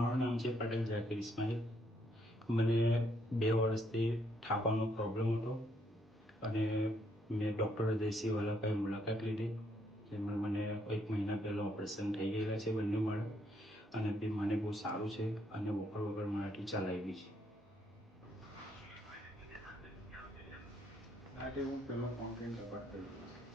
મારું નામ છે પટેલ ઝાકીર ઇસ્માઇલ. મને 2 વર્ષથી થાપાનો પ્રોબ્લેમ હતો અને મેં ડૉક્ટર હૃદયસિંહવાલા પાસે મુલાકાત લીધી. જેમાં મને 1 મહિના પહેલાં ઓપરેશન થઈ ગયેલા છે બંને માળે અને બી મને બહુ સારું છે અને વગર મારાથી ચલાવી બી છે. માટે હું પહેલાં કોન્ટેન્ટ તપાસ કરી દઈશ.